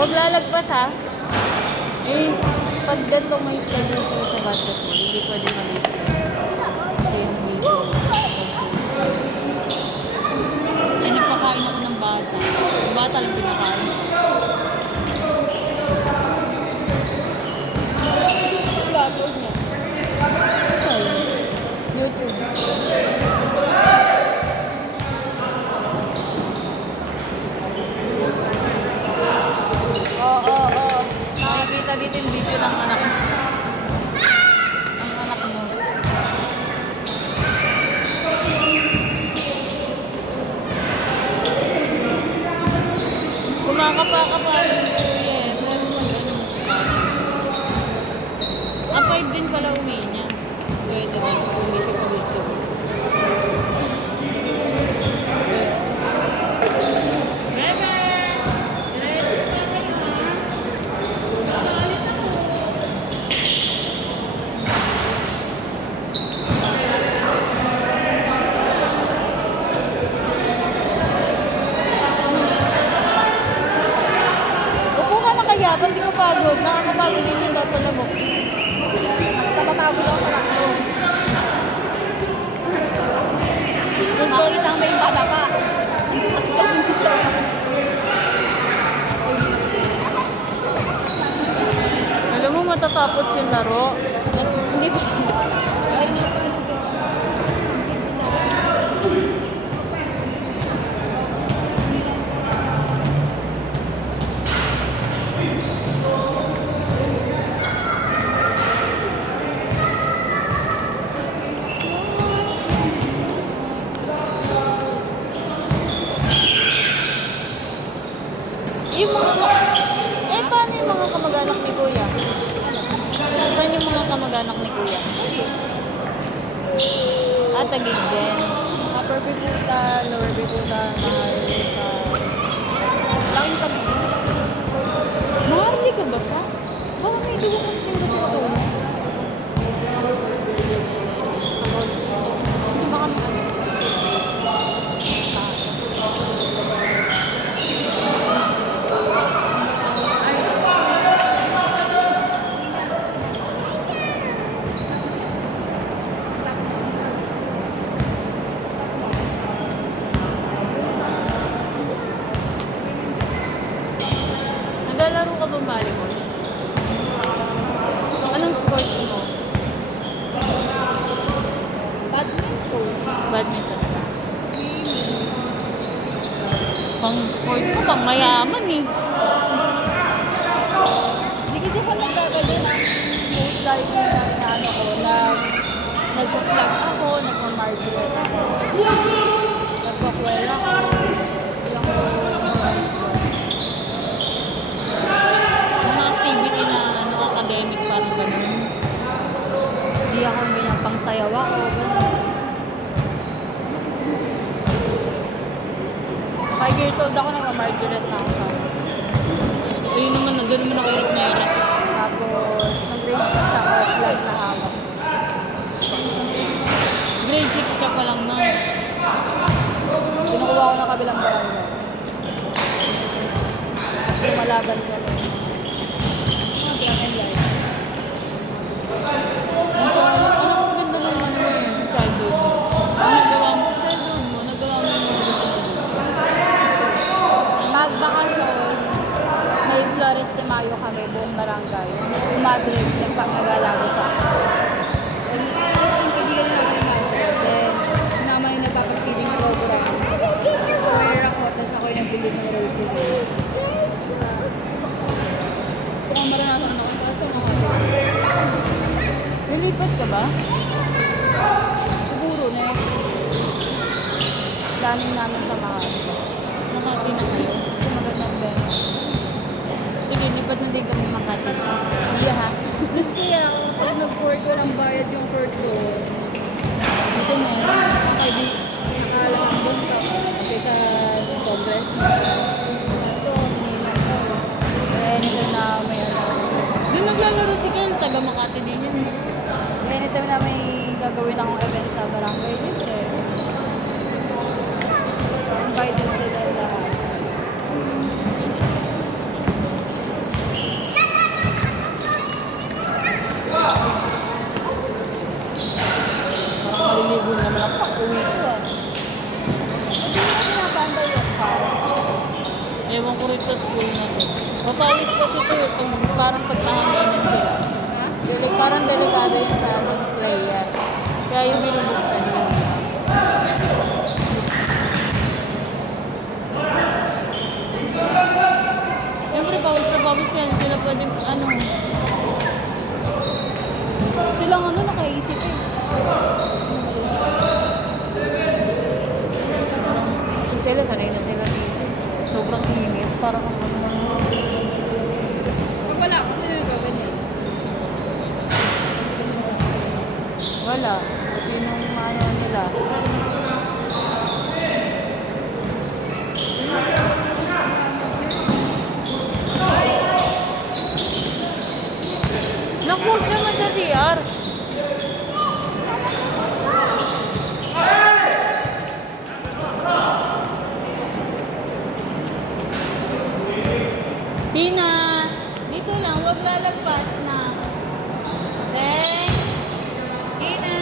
Huwag lalagpas ha. Eh, pag ganito may slide dito sa basketball, hindi pwede maliit. Kasi yung dito. Eh, nagpakain ako ng bata. Yung bata lang pinakain. Upload niya. YouTube. Oo. Nakikita dito yung video ng anak mo. Ang anak mo. Kumakapa-kapa rin po yan. Ang 5 din pala uwi niya. Pwede rin umisip ko dito. Ba't di ko pagod? Nakakapagod din yung dapat na mo. Basta mapagod ako sa lakas. Makikita ang may bata pa. Alam mo matatapos yung laro. Hindi pa siya. Yung mga paano yung mga kamag-anak ni Kuya? Saan yung mga kamag-anak ni Kuya? Tagig din. Upper Bikuta, Lower Bikuta, Maharlika. Laking Tagig din. Maharlika ba pa? Baka may iwas din ba sila doon? Kasi baka may ano. Naglalaro ka ba volleyball? Anong sports mo? Badminton. Pang sports mo, pang mayaman eh. Hindi kasi sa nagdagalan most likely na inaano ko, nagpa-flag ako, nagpa-margaret ako, nagpa-queer ako, ilang mga activity na academic parang gano'n. Hindi ako ganyan pang sayaw ako, gano'n. 5 years old ako, nagpa-margaret na ako. Ayun naman, gano'n naman ako hirap na hirap. Tapos, nung grade 6 ako, flag na hawak. Grade 6 ka pa lang na. Kinukuha ko ng kabilang barangay. Kasi malaban ka lang. Ang ganda ng ano mo yun, childhood mo. Ang nagawa mo, childhood mo, nagawa mo yung mga gusto mo. Pag-bakasyon, may Flores de Mayo kami, buong barangay. Umadrip, nagpapagalago sa akin. Yung kaibigan nila ako yung Madrid. Then, si mama yung nagpapag-feeding program. Aware ako, tapos ako yung nag-believe ng rosary. So, kung maranasan ako, kaso mga nilipat ka ba? Siguro, next. Planning namin sa Makati. Makati na kayo? Kasi magandang bench. Sige, lipat na din kami Makati. Iya ha? Kaya ako, pag nag-court ko lang bayad yung court ko. Ito meron. Kasi nakalaman doon ka. Kasi sa Congress na. Ito, minsan ko. Anytime na may ano. Doon naglalaro si Kel, taga Makati din yun. Anytime na may gagawin akong event sa barangay, libre. Invited sila lahat. ko rin sa school na to. Mapawis kasi ito yung parang pagtahanginan sila. Like, parang delikado yung sa player. Kaya yung binubuksan lang. Siyempre, bawis na bawis yan. Sila pwedeng, ano, silang ano, nakaisip eh. Sila, sanay na sila dito. Sobrang init. Parang ano. Pag wala ko, sila gaganyan. Wala. Sinong ano nila. Nakuha naman sa CR. Tina, dito lang, huwag lalagpas na. Thanks. Tina.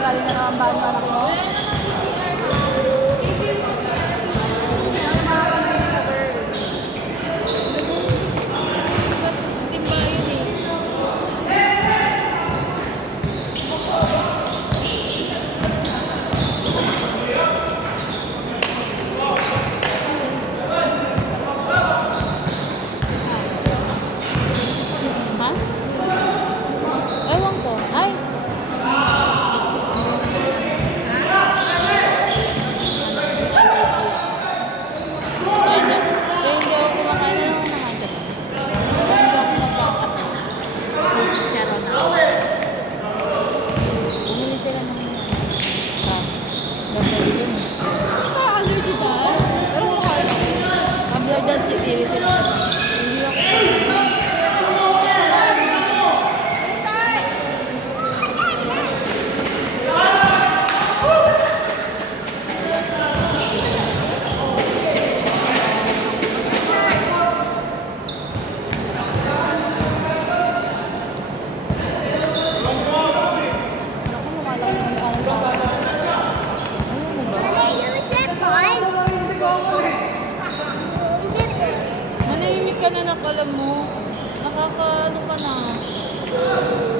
Galing na naman ba ang anak mo? Ewan ko. Ay! ka na.